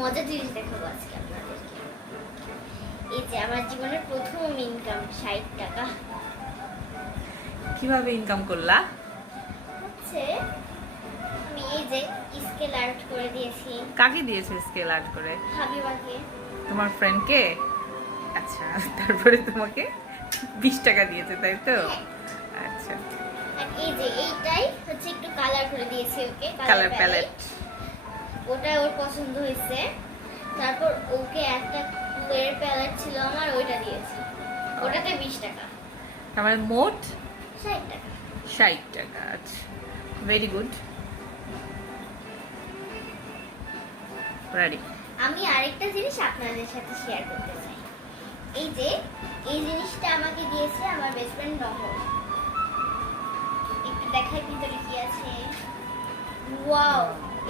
মজার জিনিস দেখাবো আজকে আপনাদেরকে। এই যে আমার জীবনের প্রথম ইনকাম ষাট টাকা। কীভাবে ইনকাম করলা? হচ্ছে আমি এই যে স্কেল আর্ট করে দিয়েছি। কাকে দিয়েছে স্কেল আর্ট করে? হাবিবাকে। তোমার ফ্রেন্ডকে আচ্ছা তারপরে তোমাকে বিশ টাকা দিয়েছে তাই তো? আচ্ছা। আর এই যে এইটাই হচ্ছে একটু কালার করে দিয়েছি ওকে কালার প্যালেট ওটা ওর পছন্দ হয়েছে। তারপর ওকে একটা কুয়ের প্যালেট ছিল আমার ওইটা দিয়েছি। ওটাতে বিশ টাকা। মানে মোট ষাট টাকা। ষাট টাকা আচ্ছা। ভেরি গুড আমি আরেকটা জিনিস আপনাদের সাথে শেয়ার করতে চাই। এই যে এই জিনিসটা আমাকে দিয়েছে আমার বেস্ট ফ্রেন্ড নহর একটু দেখাই ভিতরে কি আছে। ওয়াও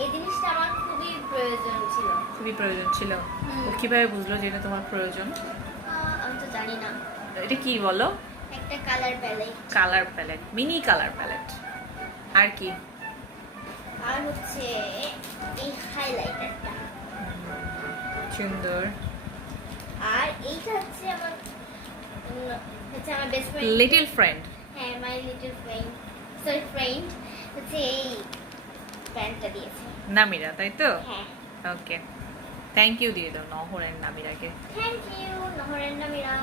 এই জিনিসটা আমার খুবই প্রয়োজন ছিল। খুবই প্রয়োজন ছিল। ও কীভাবে বুঝলো যে এটা তোমার প্রয়োজন? আমি তো জানি না। এটা কি বলো? একটা colour palette colour palette mini colour palette আর কি? আর হচ্ছে এই হাইলাইটারটা সুন্দর। আর এইটা হচ্ছে আমার হচ্ছে আমার বেস্ট ফ্রেন্ড লিটল ফ্রেন্ড হ্যাঁ my little friend sorry friend হচ্ছে এই প্যান্টটা দিয়েছে। নামিরা তাই তো? হ্যাঁ। ওকে থ্যাংক ইউ দিয়ে দাও নহরের নামিরাকে। থ্যাংক ইউ নহরের মিরা